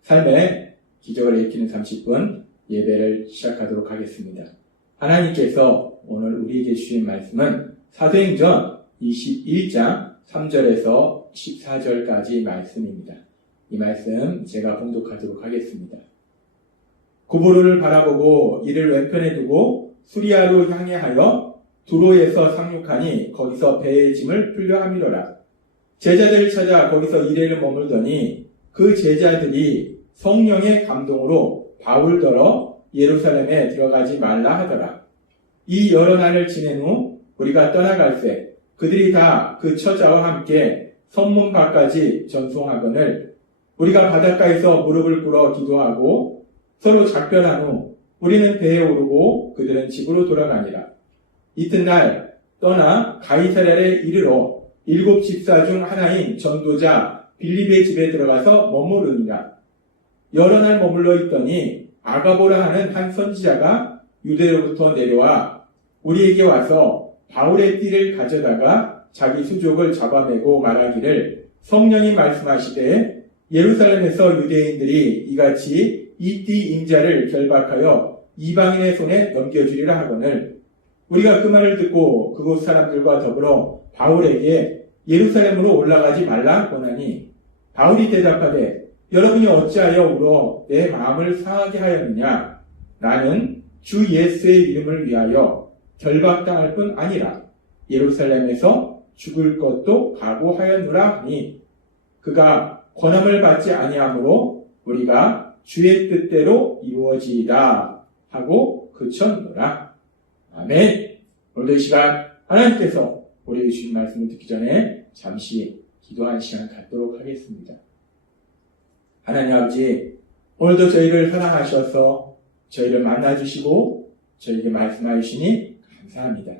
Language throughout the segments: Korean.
삶의 기적을 일으키는 30분 예배를 시작하도록 하겠습니다. 하나님께서 오늘 우리에게 주신 말씀은 사도행전 21장 3절에서 14절까지 말씀입니다. 이 말씀 제가 봉독하도록 하겠습니다. 구부로를 바라보고 이를 왼편에 두고 수리아로 향해 하여 두로에서 상륙하니 거기서 배의 짐을 풀려 함이로라. 제자들을 찾아 거기서 이래를 머물더니 그 제자들이 성령의 감동으로 바울더러 예루살렘에 들어가지 말라 하더라. 이 여러 날을 지낸 후 우리가 떠나갈새 그들이 다 그 처자와 함께 성문 밖까지 전송하거늘 우리가 바닷가에서 무릎을 꿇어 기도하고 서로 작별한 후 우리는 배에 오르고 그들은 집으로 돌아가니라. 이튿날 떠나 가이사랴에 이르러 7 집사 중 하나인 전도자 빌립의 집에 들어가서 머무르니라. 여러 날 머물러 있더니 아가보라 하는 한 선지자가 유대로부터 내려와 우리에게 와서 바울의 띠를 가져다가 자기 수족을 잡아매고 말하기를 성령이 말씀하시되 예루살렘에서 유대인들이 이같이 이 띠 인자를 결박하여 이방인의 손에 넘겨주리라 하거늘 우리가 그 말을 듣고 그곳 사람들과 더불어 바울에게 예루살렘으로 올라가지 말라 권하니 바울이 대답하되 여러분이 어찌하여 울어 내 마음을 상하게 하였느냐? 나는 주 예수의 이름을 위하여 결박당할 뿐 아니라 예루살렘에서 죽을 것도 각오하였노라 하니 그가 권함을 받지 아니하므로 우리가 주의 뜻대로 이루어지이다 하고 그쳤노라. 아멘. 오늘도 이 시간 하나님께서 우리에게 주신 말씀을 듣기 전에 잠시 기도하는 시간 갖도록 하겠습니다. 하나님 아버지, 오늘도 저희를 사랑하셔서 저희를 만나주시고 저희에게 말씀하시니 감사합니다.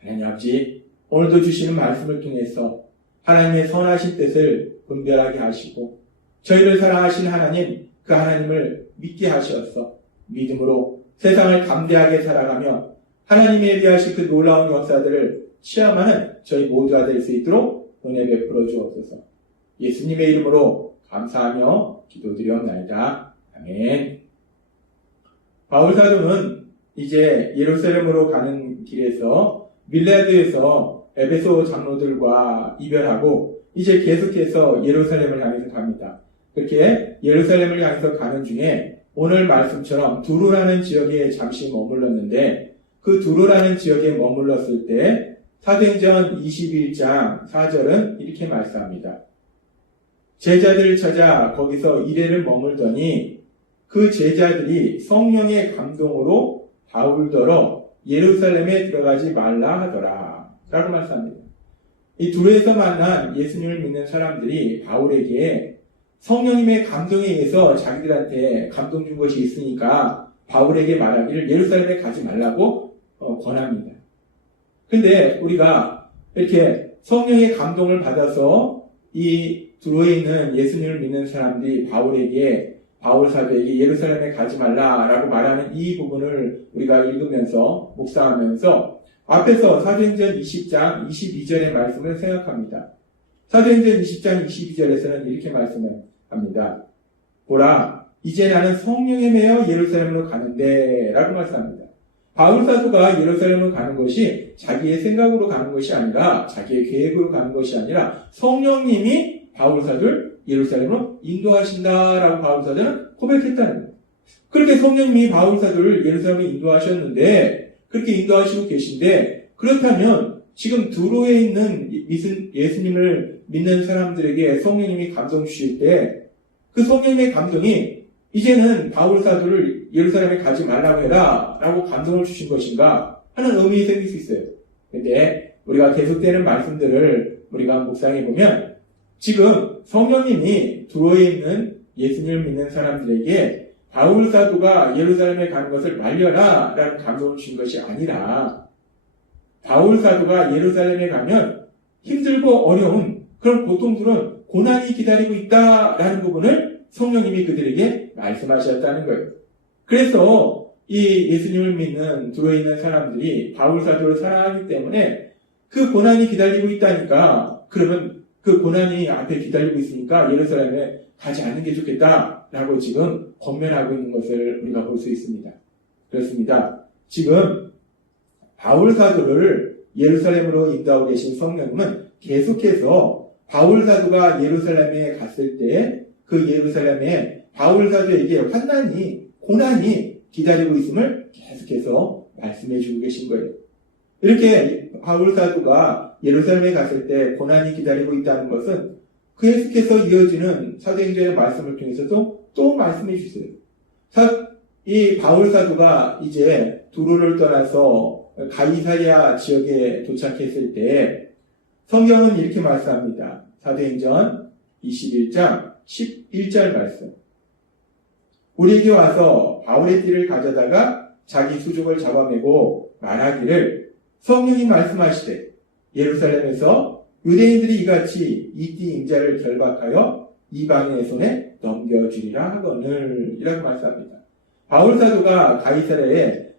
하나님 아버지, 오늘도 주시는 말씀을 통해서 하나님의 선하신 뜻을 분별하게 하시고 저희를 사랑하신 하나님, 그 하나님을 믿게 하셔서 믿음으로 세상을 담대하게 살아가며 하나님이 예비하신 그 놀라운 역사들을 체험하는 저희 모두가 될 수 있도록 은혜 베풀어 주옵소서. 예수님의 이름으로 감사하며 기도드리옵나이다. 아멘. 바울 사도는 이제 예루살렘으로 가는 길에서 밀레드에서 에베소 장로들과 이별하고 이제 계속해서 예루살렘을 향해서 갑니다. 그렇게 예루살렘을 향해서 가는 중에 오늘 말씀처럼 두로라는 지역에 잠시 머물렀는데 그 두로라는 지역에 머물렀을 때 사도행전 21장 4절은 이렇게 말씀합니다. 제자들을 찾아 거기서 이래를 머물더니 그 제자들이 성령의 감동으로 바울더러 예루살렘에 들어가지 말라 하더라 라고 말씀합니다. 이 두로에서 만난 예수님을 믿는 사람들이 바울에게 성령님의 감동에 의해서 자기들한테 감동 준 것이 있으니까 바울에게 말하기를 예루살렘에 가지 말라고 권합니다. 근데 우리가 이렇게 성령의 감동을 받아서 이 두로에 있는 예수님을 믿는 사람들이 바울 사도에게 예루살렘에 가지 말라라고 말하는 이 부분을 우리가 읽으면서 묵상하면서 앞에서 사도행전 20장 22절의 말씀을 생각합니다. 사도행전 20장 22절에서는 이렇게 말씀합니다. 보라, 이제 나는 성령에 매여 예루살렘으로 가는데 라고 말씀합니다. 바울 사도가 예루살렘으로 가는 것이 자기의 생각으로 가는 것이 아니라 자기의 계획으로 가는 것이 아니라 성령님이 바울 사도를 예루살렘으로 인도하신다라고 바울 사도는 고백했다는 거예요. 그렇게 성령님이 바울 사도를 예루살렘에 인도하셨는데 그렇게 인도하시고 계신데 그렇다면 지금 두로에 있는 예수님을 믿는 사람들에게 성령님이 감동 주실 때 그 성령님의 감동이 이제는 바울 사도를 예루살렘에 가지 말라고 해라 라고 감동을 주신 것인가 하는 의문이 생길 수 있어요. 근데 우리가 계속되는 말씀들을 우리가 묵상해 보면 지금 성령님이 두로에 있는 예수님을 믿는 사람들에게 바울 사도가 예루살렘에 가는 것을 말려라 라는 감동을 준 것이 아니라 바울 사도가 예루살렘에 가면 힘들고 어려운 그런 고통들은 고난이 기다리고 있다라는 부분을 성령님이 그들에게 말씀하셨다는 거예요. 그래서 이 예수님을 믿는 들어있는 사람들이 바울 사도를 사랑하기 때문에 그 고난이 기다리고 있다니까, 그러면 그 고난이 앞에 기다리고 있으니까 예루살렘에 가지 않는 게 좋겠다라고 지금 권면하고 있는 것을 우리가 볼 수 있습니다. 그렇습니다. 지금 바울 사도를 예루살렘으로 인도하고 계신 성령님은 계속해서 바울 사도가 예루살렘에 갔을 때 그 예루살렘에 바울 사도에게 환난이, 고난이 기다리고 있음을 계속해서 말씀해 주고 계신 거예요. 이렇게 바울 사도가 예루살렘에 갔을 때 고난이 기다리고 있다는 것은 계속해서 이어지는 사도행전의 말씀을 통해서도 또 말씀해 주세요. 이 바울 사도가 이제 두로를 떠나서 가이사랴 지역에 도착했을 때 성경은 이렇게 말씀합니다. 사도행전 21장 11절 말씀. 우리에게 와서 바울의 띠를 가져다가 자기 수족을 잡아매고 말하기를 성령이 말씀하시되 예루살렘에서 유대인들이 이같이 이 띠 임자를 결박하여 이방인의 손에 넘겨주리라 하거늘 이라고 말씀합니다. 바울 사도가 가이사랴의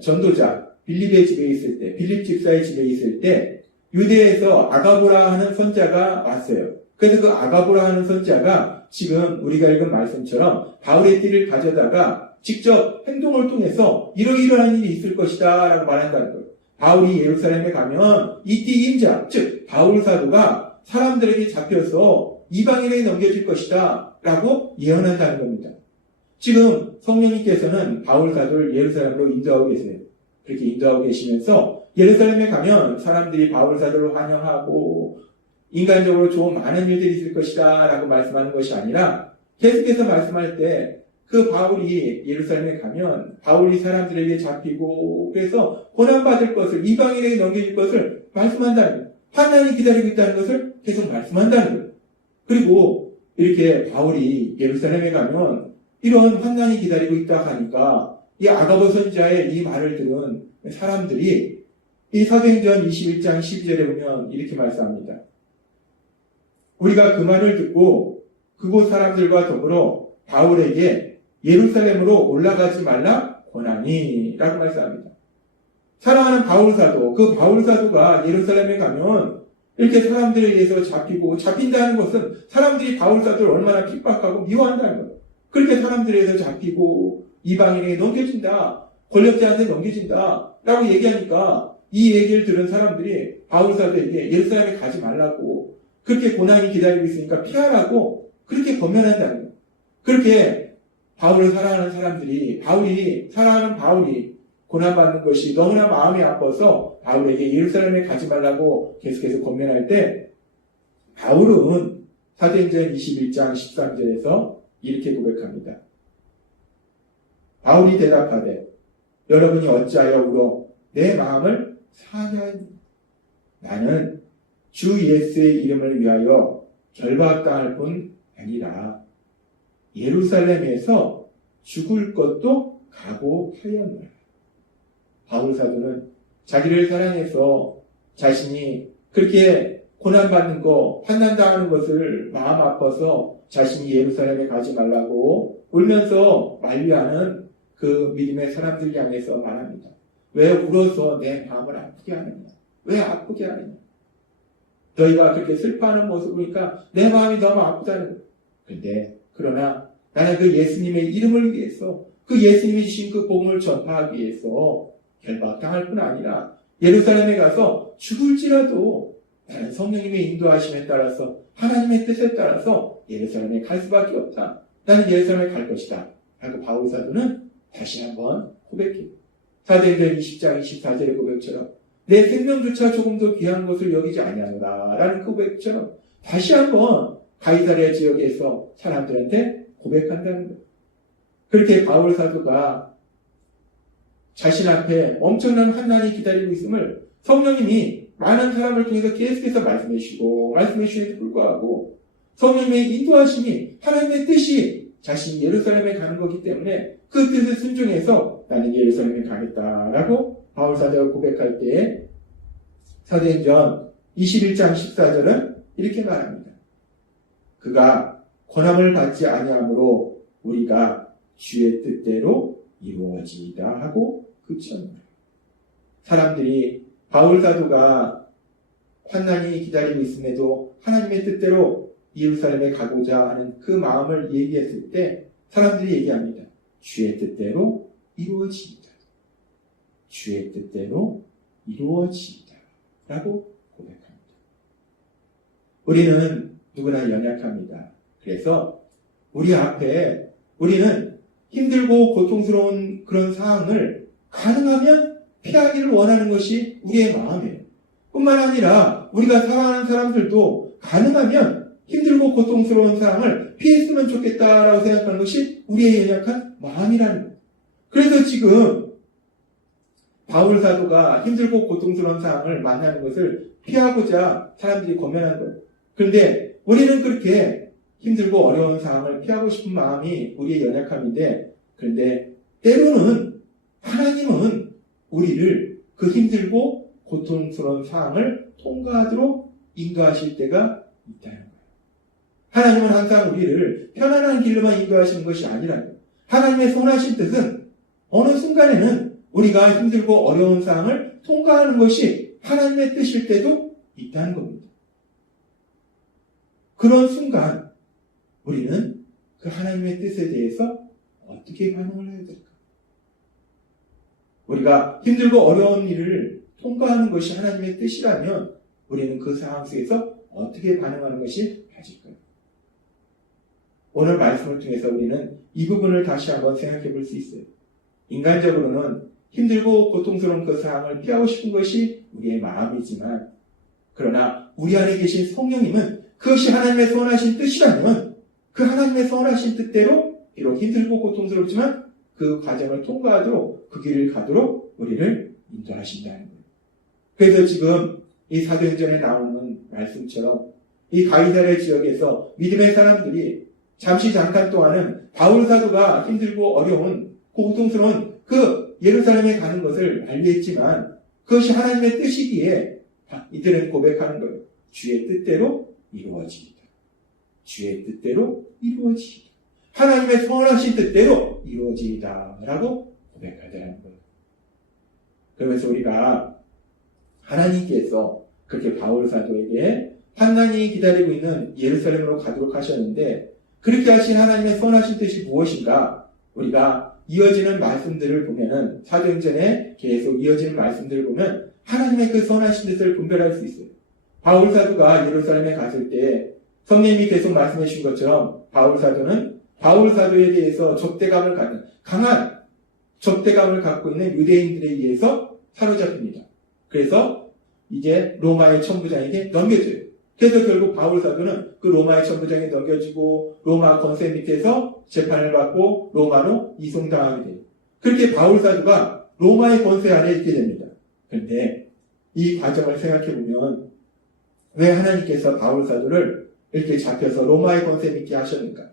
전도자 빌립의 집에 있을 때, 빌립 집사의 집에 있을 때 유대에서 아가보라 하는 선자가 왔어요. 그래서 그 아가보라 하는 선자가 지금 우리가 읽은 말씀처럼 바울의 띠를 가져다가 직접 행동을 통해서 이러이러한 일이 있을 것이다 라고 말한다는 거예요. 바울이 예루살렘에 가면 이 띠 임자, 즉 바울 사도가 사람들에게 잡혀서 이방인에게 넘겨질 것이다 라고 예언한다는 겁니다. 지금 성령님께서는 바울 사도를 예루살렘으로 인도하고 계세요. 그렇게 인도하고 계시면서 예루살렘에 가면 사람들이 바울 사도를 환영하고 인간적으로 좋은 많은 일들이 있을 것이다 라고 말씀하는 것이 아니라 계속해서 말씀할 때 그 바울이 예루살렘에 가면 바울이 사람들에게 잡히고 그래서 고난받을 것을 이방인에게 넘겨질 것을 말씀한다는 거예요. 환난이 기다리고 있다는 것을 계속 말씀한다는 거예요. 그리고 이렇게 바울이 예루살렘에 가면 이런 환난이 기다리고 있다 하니까 이 아가보 선지자의 이 말을 들은 사람들이 이 사도행전 21장 12절에 보면 이렇게 말씀합니다. 우리가 그 말을 듣고 그곳 사람들과 더불어 바울에게 예루살렘으로 올라가지 말라 권하니 라고 말씀합니다. 사랑하는 바울 사도, 그 바울 사도가 예루살렘에 가면 이렇게 사람들에 의해서 잡힌다는 것은 사람들이 바울 사도를 얼마나 핍박하고 미워한다는 거예요. 그렇게 사람들에 의해서 잡히고 이방인에게 넘겨진다, 권력자한테 넘겨진다 라고 얘기하니까 이 얘기를 들은 사람들이 바울 사도에게 예루살렘에 가지 말라고, 그렇게 고난이 기다리고 있으니까 피하라고 그렇게 권면한다는 거예요. 그렇게 바울을 사랑하는 사람들이, 사랑하는 바울이 고난받는 것이 너무나 마음이 아파서 바울에게 예루살렘에 가지 말라고 계속해서 권면할 때 바울은 사도행전 21장 13절에서 이렇게 고백합니다. 바울이 대답하되 여러분이 어찌하여 울어 내 마음을 상하게 하니 나는 주 예수의 이름을 위하여 결박당할 뿐 아니라 예루살렘에서 죽을 것도 각오하였노라. 바울 사도는 자기를 사랑해서 자신이 그렇게 고난받는 거, 환난당하는 것을 마음 아파서 자신이 예루살렘에 가지 말라고 울면서 만류하는 그 믿음의 사람들 향해서 말합니다. 왜 울어서 내 마음을 아프게 하느냐? 왜 아프게 하느냐? 너희가 그렇게 슬퍼하는 모습을 보니까 내 마음이 너무 아프다는 거예요. 그러나 나는 그 예수님의 이름을 위해서, 그 예수님이 주신 그 복음을 전파하기 위해서 결박당할 뿐 아니라 예루살렘에 가서 죽을지라도 나는 성령님의 인도하심에 따라서 하나님의 뜻에 따라서 예루살렘에 갈 수밖에 없다. 나는 예루살렘에 갈 것이다. 라고 바울 사도는 다시 한번 고백해요. 사도행전 20장 24절의 고백처럼 내 생명조차 조금도 귀한 것을 여기지 아니하노라 라는 고백처럼 다시 한번 가이사랴 지역에서 사람들한테 고백한다는 거예요. 그렇게 바울 사도가 자신 앞에 엄청난 환난이 기다리고 있음을 성령님이 많은 사람을 통해서 계속해서 말씀해 주시는데도 불구하고 성령님의 인도하심이 하나님의 뜻이 자신이 예루살렘에 가는 거기 때문에 그 뜻을 순종해서 나는 예루살렘에 가겠다라고 바울 사도가 고백할 때에 사도행전 21장 14절은 이렇게 말합니다. 그가 권함을 받지 아니하므로 우리가 주의 뜻대로 이루어지이다 하고 그쳤습니다. 사람들이 바울 사도가 환난이 기다리고 있음에도 하나님의 뜻대로 예루살렘에 가고자 하는 그 마음을 얘기했을 때 사람들이 얘기합니다. 주의 뜻대로 이루어지이다. 주의 뜻대로 이루어지이다. 라고 고백합니다. 우리는 누구나 연약합니다. 그래서 우리 앞에 우리는 힘들고 고통스러운 그런 상황을 가능하면 피하기를 원하는 것이 우리의 마음이에요. 뿐만 아니라 우리가 사랑하는 사람들도 가능하면 힘들고 고통스러운 상황을 피했으면 좋겠다라고 생각하는 것이 우리의 연약한 마음이라는 거예요. 그래서 지금 바울 사도가 힘들고 고통스러운 상황을 만나는 것을 피하고자 사람들이 권면한 거예요. 그런데 우리는 그렇게 힘들고 어려운 상황을 피하고 싶은 마음이 우리의 연약함인데, 그런데 때로는 하나님은 우리를 그 힘들고 고통스러운 상황을 통과하도록 인도하실 때가 있다는 거예요. 하나님은 항상 우리를 편안한 길로만 인도하시는 것이 아니라는 거예요. 하나님의 선하신 뜻은 어느 순간에는 우리가 힘들고 어려운 상황을 통과하는 것이 하나님의 뜻일 때도 있다는 겁니다. 그런 순간 우리는 그 하나님의 뜻에 대해서 어떻게 반응을 해야 될까? 우리가 힘들고 어려운 일을 통과하는 것이 하나님의 뜻이라면 우리는 그 상황 속에서 어떻게 반응하는 것이 맞을까요? 오늘 말씀을 통해서 우리는 이 부분을 다시 한번 생각해 볼 수 있어요. 인간적으로는 힘들고 고통스러운 그 상황을 피하고 싶은 것이 우리의 마음이지만, 그러나 우리 안에 계신 성령님은 그것이 하나님의 선하신 뜻이라면 그 하나님의 선하신 뜻대로 비록 힘들고 고통스럽지만 그 과정을 통과하도록 그 길을 가도록 우리를 인도하신다는 거예요. 그래서 지금 이 사도행전에 나오는 말씀처럼 이 가이사랴 지역에서 믿음의 사람들이 잠깐 동안은 바울 사도가 힘들고 어려운 고통스러운 그 예루살렘에 가는 것을 알리했지만 그것이 하나님의 뜻이기에 이들은 고백하는 거예요. 주의 뜻대로 이루어지이다. 주의 뜻대로 이루어지이다. 하나님의 선하신 뜻대로 이루어지이다. 라고 고백하더라는 거예요. 그러면서 우리가 하나님께서 그렇게 바울 사도에게 환난이 기다리고 있는 예루살렘으로 가도록 하셨는데, 그렇게 하신 하나님의 선하신 뜻이 무엇인가? 우리가 이어지는 말씀들을 보면은, 사도행전에 계속 이어지는 말씀들을 보면 하나님의 그 선하신 뜻을 분별할 수 있어요. 바울 사도가 예루살렘에 갔을 때 성령님이 계속 말씀해 주신 것처럼 바울 사도는 바울 사도에 대해서 적대감을 갖는, 강한 적대감을 갖고 있는 유대인들에 의해서 사로잡힙니다. 그래서 이제 로마의 천부장에게 넘겨줘요. 그래서 결국 바울 사도는 그 로마의 천부장에 넘겨지고 로마 권세 밑에서 재판을 받고 로마로 이송당하게 돼요. 그렇게 바울 사도가 로마의 권세 아래 있게 됩니다. 그런데 이 과정을 생각해보면 왜 하나님께서 바울 사도를 이렇게 잡혀서 로마의 권세 밑에 하셨는가?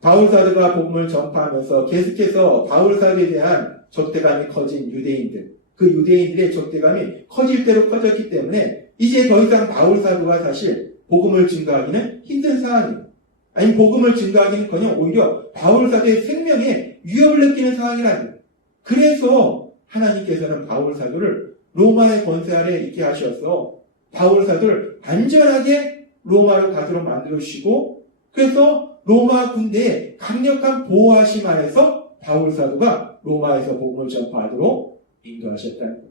바울 사도가 복음을 전파하면서 계속해서 바울 사도에 대한 적대감이 커진 유대인들, 그 유대인들의 적대감이 커질 대로 커졌기 때문에 이제 더 이상 바울 사도가 사실 복음을 증거하기는 힘든 상황이에요. 아니, 복음을 증거하기는커녕 오히려 바울 사도의 생명에 위협을 느끼는 상황이라는 거예요. 그래서 하나님께서는 바울 사도를 로마의 권세 아래 있게 하셔서 바울 사도를 안전하게 로마로 가도록 만들어주시고, 그래서 로마 군대의 강력한 보호하심 아래서 바울 사도가 로마에서 복음을 전파하도록 인도하셨다는 거예요.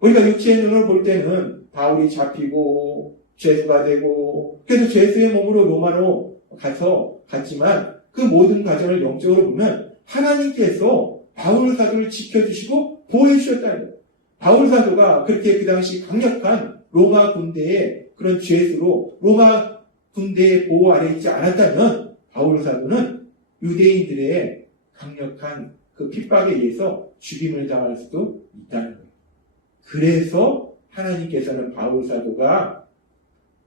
우리가 육체의 눈으로 볼 때는 바울이 잡히고 죄수가 되고, 그래서 죄수의 몸으로 로마로 갔지만 그 모든 과정을 영적으로 보면 하나님께서 바울 사도를 지켜주시고 보호해주셨다는 거예요. 바울 사도가 그렇게 그 당시 강력한 로마 군대의 그런 죄수로 로마 군대의 보호 아래 있지 않았다면 바울 사도는 유대인들의 강력한 그 핍박에 의해서 죽임을 당할 수도 있다는 거예요. 그래서 하나님께서는 바울 사도가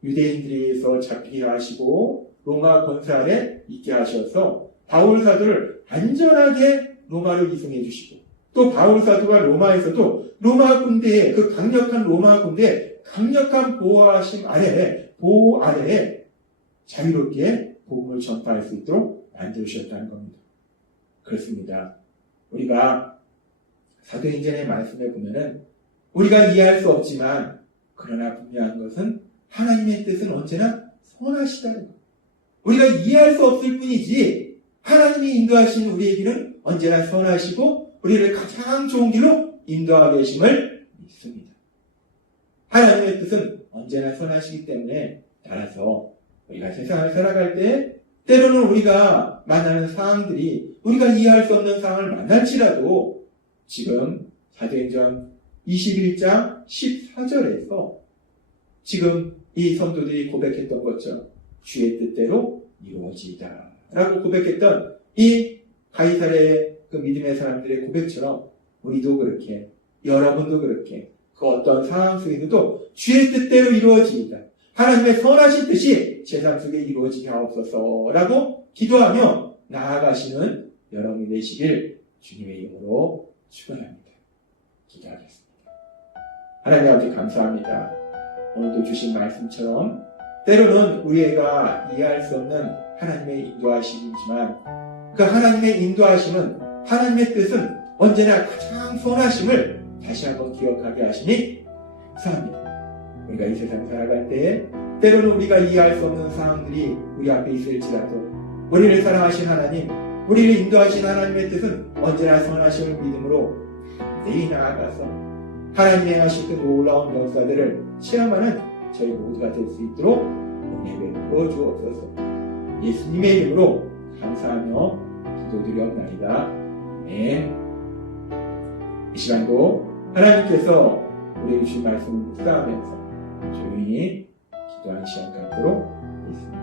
유대인들에 의해서 잡히게 하시고 로마 권세 아래 있게 하셔서 바울 사도를 안전하게 로마로 이송해 주시고, 또 바울 사도가 로마에서도 로마 군대의 그 강력한 로마 군대의 강력한 보호 아래 자유롭게 복음을 전파할 수 있도록 만들으셨다는 겁니다. 그렇습니다. 우리가 사도행전의 말씀에 보면은 우리가 이해할 수 없지만 그러나 분명한 것은 하나님의 뜻은 언제나 선하시다는 것. 우리가 이해할 수 없을 뿐이지 하나님이 인도하신 우리의 길은 언제나 선하시고 우리를 가장 좋은 길로 인도하고 계심을 믿습니다. 하나님의 뜻은 언제나 선하시기 때문에 따라서 우리가 세상을 살아갈 때 때로는 우리가 만나는 상황들이 우리가 이해할 수 없는 상황을 만날지라도 지금 사도행전 21장 14절에서 지금 이 성도들이 고백했던 것처럼 주의 뜻대로 이루어지이다 라고 고백했던 이 가이사랴의 그 믿음의 사람들의 고백처럼 우리도 그렇게 여러분도 그렇게 그 어떤 상황 속에서도 주의 뜻대로 이루어지이다. 하나님의 선하신 뜻이 제 삶 속에 이루어지게 하옵소서 라고 기도하며 나아가시는 여러분이 되시길 주님의 이름으로 축원합니다. 기도하겠습니다. 하나님 아버지 감사합니다. 오늘도 주신 말씀처럼 때로는 우리가 이해할 수 없는 하나님의 인도하심이지만 그 하나님의 인도하심은 하나님의 뜻은 언제나 가장 선하심을 다시 한번 기억하게 하시니 감사합니다. 우리가 이 세상 살아갈 때에 때로는 우리가 이해할 수 없는 상황들이 우리 앞에 있을지라도 우리를 사랑하신 하나님, 우리를 인도하신 하나님의 뜻은 언제나 선하심을 믿음으로 내일 나아가서 하나님이 행하실 그 놀라운 역사들을 체험하는 저희 모두가 될 수 있도록 은혜 베풀어 주옵소서. 예수님의 이름으로 감사하며 기도드리옵나이다. 아멘. 이 시간도 하나님께서 우리에게 주신 말씀을 묵상하면서 조용히 기도하는 시간 갖도록 하겠습니다.